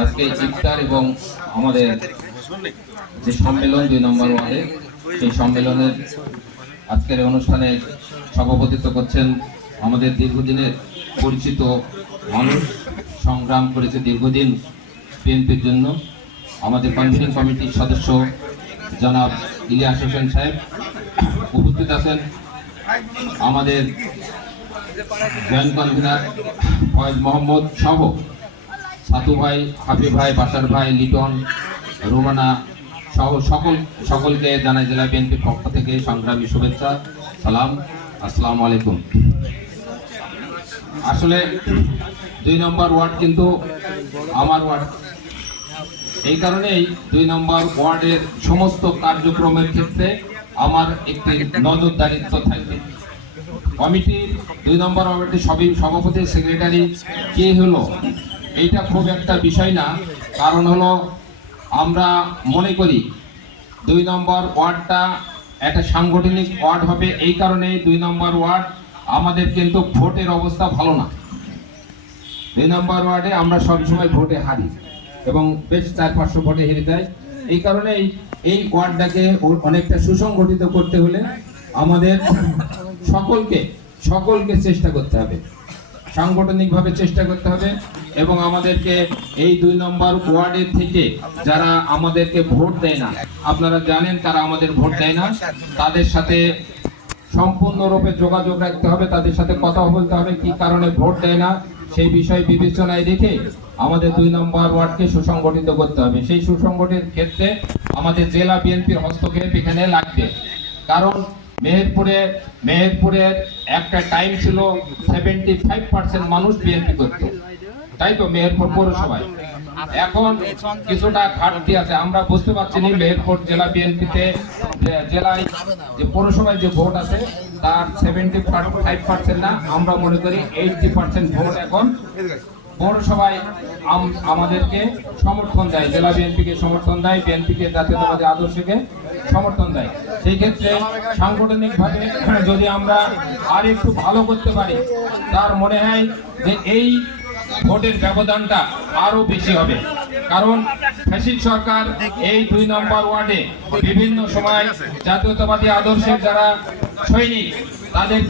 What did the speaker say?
আজকে ইফতার এবং আমাদের যে সম্মেলন, দুই নম্বর ওয়ার্ডে, সেই সম্মেলনের আজকের অনুষ্ঠানে সভাপতিত্ব করছেন আমাদের দীর্ঘদিনের পরিচিত মানুষ, সংগ্রাম করেছে দীর্ঘদিন বিএনপির জন্য। আমাদের কনভেনিং কমিটির সদস্য জনাব ইলিয়াস হোসেন সাহেব উপস্থিত আছেন। আমাদের জয়েন্ট কনভেনার ফয়েজ মোহাম্মদ সহ সাতু ভাই, হাফি ভাই বাসার ভাই, লিটন, রোমানা সহ সকল, সকলকে জানাই জেলা বিএনপির পক্ষ থেকে সংগ্রামী শুভেচ্ছা, সালাম, আসসালামু আলাইকুম। আসলে দুই নম্বর ওয়ার্ড কিন্তু আমার ওয়ার্ড। এই কারণেই দুই নম্বর ওয়ার্ডের সমস্ত কার্যক্রমের ক্ষেত্রে আমার একটি নজরদারিত্ব থাকবে। কমিটির দুই নম্বর ওয়ার্ডের সবই সভাপতি, সেক্রেটারি কে হলো? এইটা খুব একটা বিষয় না। কারণ হলো, আমরা মনে করি দুই নম্বর ওয়ার্ডটা একটা সাংগঠনিক ওয়ার্ড হবে। এই কারণে দুই নম্বর ওয়ার্ড আমাদের কিন্তু ভোটের অবস্থা ভালো না। দুই নম্বর ওয়ার্ডে আমরা সবসময় ভোটে হারি এবং বেশ চার, পাঁচশো ভোটে হেরে যায় এই কারণে এই- ওয়ার্ডটাকে অনেকটা সুসংগঠিত করতে হলে আমাদের সকলকে সকলকে চেষ্টা করতে হবে। সাংগঠনিকভাবে চেষ্টা করতে হবে এবং আমাদেরকে এই দুই নম্বর ওয়ার্ডের থেকে যারা আমাদেরকে ভোট দেয় না, আপনারা জানেন তারা আমাদের ভোট দেয় না, তাদের সাথে সম্পূর্ণরূপে যোগাযোগ রাখতে হবে, তাদের সাথে কথা বলতে হবে, কি কারণে ভোট দেয় না, সেই বিষয় বিবেচনায় রেখে আমাদের দুই নম্বর ওয়ার্ডকে সুসংগঠিত করতে হবে। সেই সুসংগঠিত ক্ষেত্রে আমাদের জেলা বিএনপির হস্তক্ষেপ এখানে লাগবে। কারণ মেহেরপুরে, মেহেরপুরের একটা টাইম ছিল সেভেন্টি ফাইভ পার্সেন্ট মানুষ বিএনপি করত। তাই তো? মেহেরপুর পৌরসভায়। এখন কিছুটা ঘাটতি আছে। আমরা বুঝতে পারছি না মেহেরপুর জেলা বিএনপিতে জেলায়, যে পৌরসভায় যে ভোট আছে, তার সেভেন্টি ফাইভ পার্সেন্ট না, আমরা মনে করি এইটটি পার্সেন্ট ভোট এখন পৌরসভায় আম- আমাদেরকে সমর্থন দেয়, জেলা বিএনপিকে সমর্থন দেয়, বিএনপিকে, জাতীয়তাবাদী আদর্শকে সমর্থন দেয়। সেই ক্ষেত্রে সাংগঠনিকভাবে যদি আমরা আর একটু ভালো করতে পারি, তার মনে হয় যে এই ভোটের ব্যবধানটা আরও বেশি হবে। কারণ ফ্যাসিস্ট সরকার এই দুই নম্বর ওয়ার্ডে বিভিন্ন সময় জাতীয়তাবাদী আদর্শের যারা সৈনিক, তাদের